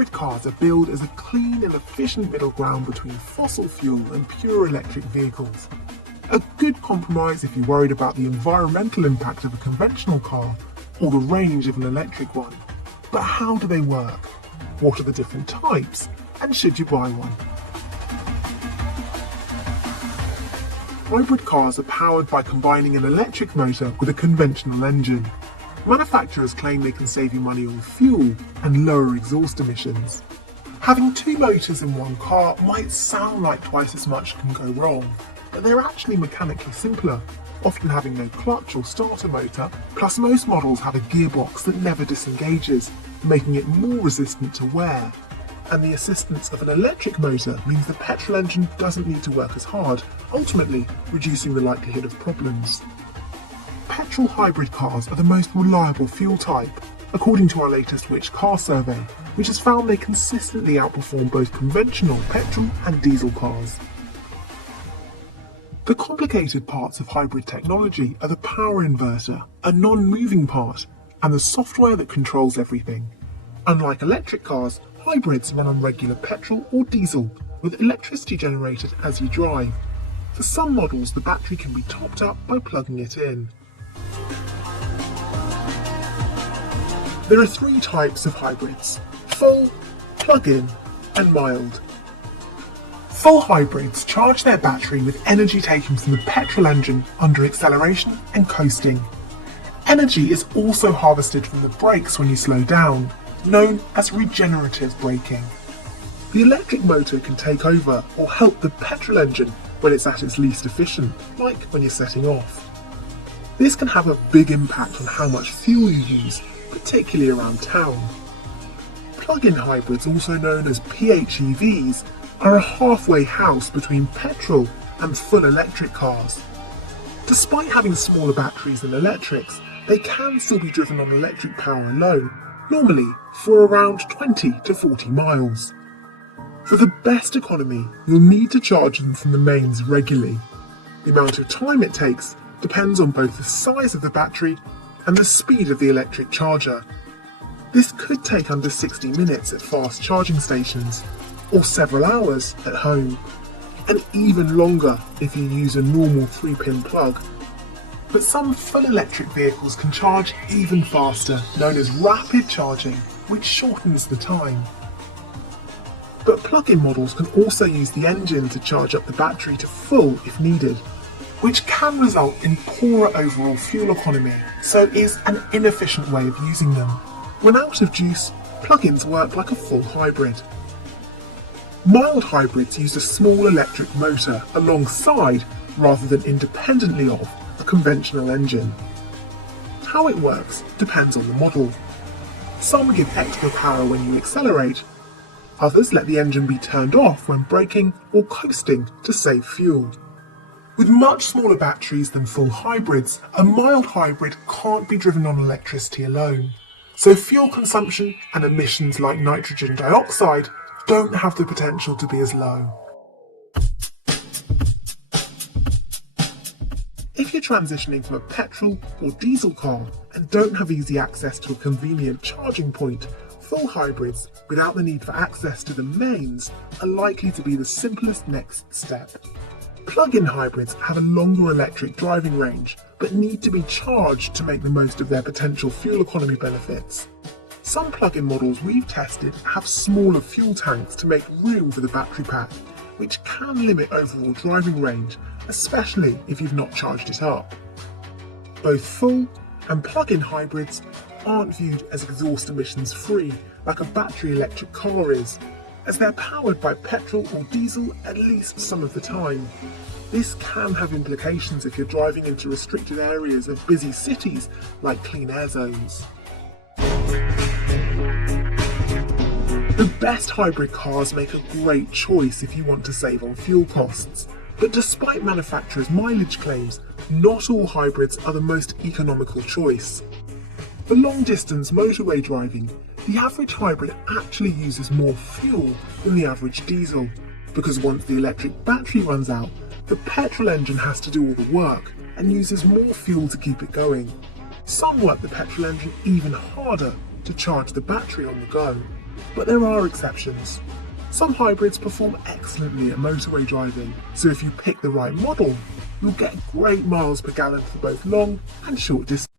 hybrid cars are billed as a clean and efficient middle ground between fossil fuel and pure electric vehicles. A good compromise if you're worried about the environmental impact of a conventional car or the range of an electric one. But how do they work? What are the different types? And should you buy one? Hybrid cars are powered by combining an electric motor with a conventional engine. Manufacturers claim they can save you money on fuel and lower exhaust emissions. Having two motors in one car might sound like twice as much can go wrong, but they're actually mechanically simpler, often having no clutch or starter motor, plus most models have a gearbox that never disengages, making it more resistant to wear. And the assistance of an electric motor means the petrol engine doesn't need to work as hard, ultimately reducing the likelihood of problems. Petrol hybrid cars are the most reliable fuel type, according to our latest Which Car survey, which has found they consistently outperform both conventional petrol and diesel cars. The complicated parts of hybrid technology are the power inverter, a non-moving part, and the software that controls everything. Unlike electric cars, hybrids run on regular petrol or diesel, with electricity generated as you drive. For some models, the battery can be topped up by plugging it in. There are three types of hybrids: full, plug-in, and mild. Full hybrids charge their battery with energy taken from the petrol engine under acceleration and coasting. Energy is also harvested from the brakes when you slow down, known as regenerative braking. The electric motor can take over or help the petrol engine when it's at its least efficient, like when you're setting off. This can have a big impact on how much fuel you use, particularly around town. Plug-in hybrids, also known as PHEVs, are a halfway house between petrol and full electric cars. Despite having smaller batteries than electrics, they can still be driven on electric power alone, normally for around 20 to 40 miles. For the best economy, you'll need to charge them from the mains regularly. The amount of time it takes depends on both the size of the battery and the speed of the electric charger. This could take under 60 minutes at fast charging stations, or several hours at home, and even longer if you use a normal 3-pin plug. But some full electric vehicles can charge even faster, known as rapid charging, which shortens the time. But plug-in models can also use the engine to charge up the battery to full if needed, which can result in poorer overall fuel economy, so is an inefficient way of using them. When out of juice, plug-ins work like a full hybrid. Mild hybrids use a small electric motor alongside, rather than independently of, a conventional engine. How it works depends on the model. Some give extra power when you accelerate, others let the engine be turned off when braking or coasting to save fuel. With much smaller batteries than full hybrids, a mild hybrid can't be driven on electricity alone, so fuel consumption and emissions like nitrogen dioxide don't have the potential to be as low. If you're transitioning from a petrol or diesel car and don't have easy access to a convenient charging point, full hybrids, without the need for access to the mains, are likely to be the simplest next step. Plug-in hybrids have a longer electric driving range, but need to be charged to make the most of their potential fuel economy benefits. Some plug-in models we've tested have smaller fuel tanks to make room for the battery pack, which can limit overall driving range, especially if you've not charged it up. Both full and plug-in hybrids aren't viewed as exhaust emissions free like a battery electric car is, as they're powered by petrol or diesel at least some of the time. This can have implications if you're driving into restricted areas of busy cities like clean air zones. The best hybrid cars make a great choice if you want to save on fuel costs, but despite manufacturers' mileage claims, not all hybrids are the most economical choice. For long-distance motorway driving, the average hybrid actually uses more fuel than the average diesel, because once the electric battery runs out, the petrol engine has to do all the work and uses more fuel to keep it going. Some work the petrol engine even harder to charge the battery on the go. But there are exceptions. Some hybrids perform excellently at motorway driving, so if you pick the right model, you'll get great miles per gallon for both long and short distances.